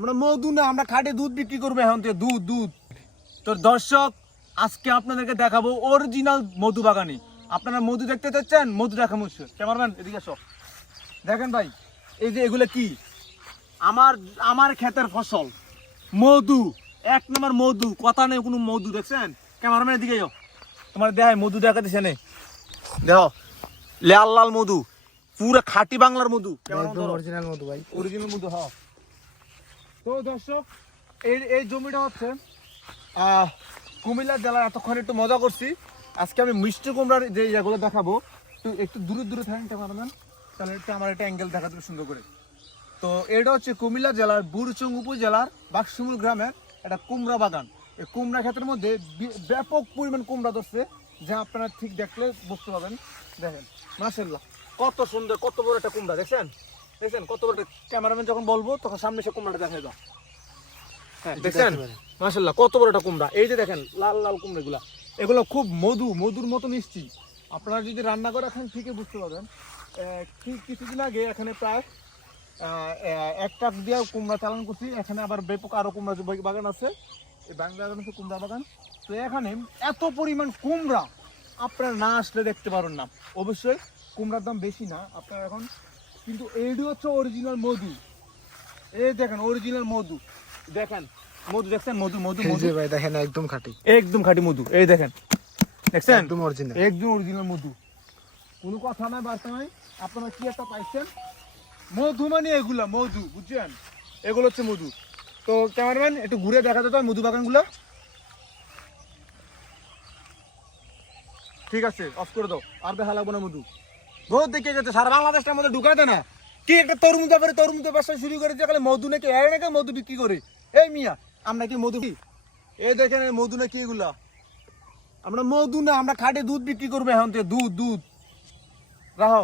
আমরা মধু না, আমরা খাঁটি দুধ বিক্রি করবো এখন থেকে, দুধ দুধ। তো দর্শক, আজকে আপনাদেরকে দেখাবো অরিজিনাল মধু বাগানি। আপনারা মধু দেখতে চাচ্ছেন, মধু দেখাবো। ক্যামেরাম্যান এদিকে সব দেখেন ভাই, এই যে এগুলো কি আমার ক্ষেতের ফসল, মধু, এক নম্বর মধু, কথা নেই কোনো মধু। দেখছেন ক্যামেরাম্যান এদিকে তোমার দেখায় মধু দেখাতেছে নে, দেখো লাল লাল মধু, পুরো খাঁটি বাংলার মধু, অরিজিনাল মধু ভাই, অরিজিনাল মধু। হ্যাঁ, তো দর্শক এই জমিটা হচ্ছে কুমিল্লা জেলার। এতক্ষণ একটু মজা করছি, আজকে আমি মিষ্টি কুমড়ার যে জায়গাগুলো দেখাবো। একটু দূরে দূরে থাকেন ক্যামেরাম্যান, তাহলে একটু আমার একটা অ্যাঙ্গেল দেখাতে সুন্দর করে। তো এটা হচ্ছে কুমিল্লা জেলার বুড়িচং উপজেলার বাকশিমুল গ্রামের একটা কুমড়া বাগান। এই কুমড়া ক্ষেতের মধ্যে ব্যাপক পরিমাণ কুমড়া ধরছে, যা আপনারা ঠিক দেখলে বুঝতে পারবেন। দেখেন মাশাআল্লাহ কত সুন্দর, কত বড় একটা কুমড়া, দেখছেন কত বড়। ক্যামেরাম্যান যখন বলবো তখন সামনে সে কুমড়াটা দেখাই দাও। হ্যাঁ দেখছেন মাশাআল্লাহ কত বড় একটা কুমড়া। এই যে দেখেন লাল লাল কুমড়া এগুলো খুব মধুর মতো মিষ্টি। আপনারা যদি রান্না করে এখন ঠিকই বুঝতে পারবেন। কিছুদিন আগে এখানে প্রায় 1 ট্রাক দিয়ে কুমড়া চালান করছি। এখানে আবার ব্যাপক আরো কুমড়া বাগান আছে, এই বাংলা বাগান হচ্ছে কুমড়া বাগান। তো এখানে এত পরিমাণ কুমড়া আপনারা না আসলে দেখতে পারেন না। অবশ্যই কুমড়ার দাম বেশি না আপনারা এখন, কিন্তু এইটি হচ্ছে অরিজিনাল মধু। এই দেখেন অরিজিনাল মধু, দেখেন মধু, দেখছেন মধু মধু মধু ভাই দেখেন একদম খাঁটি, একদম খাঁটি মধু। এই দেখেন, দেখছেন একদম অরিজিনাল, একদম অরিজিনাল মধু, কোনো কথা নাই বার্তা নাই। আপনারা কি একটা পাইছেন, মধু মানে এগুলা মধু, বুঝছেন? এগুলো হচ্ছে মধু। তো ক্যামেরাম্যান একটু ঘুরে দেখা যেত মধু বাগানগুলো। ঠিক আছে, অফ করে দাও, আর দেখা লাগবো না মধু। বহুত দেখে গেছে সারা বাংলাদেশটার মধ্যে ঢুকাই দেয় না। কি একটা তরমুজ ব্যাপারে তরমুজের ব্যবসা শুরু করেছে, খালি মধু নাকি নাকি মধু বিক্রি করে। এই মিয়া, আমরা কি মধু কি? এই দেখেন মধু নাকি এগুলা, আমরা মধু না, আমরা খাঁটি দুধ বিক্রি করবো এখন থেকে, দুধ দুধ। রাহো।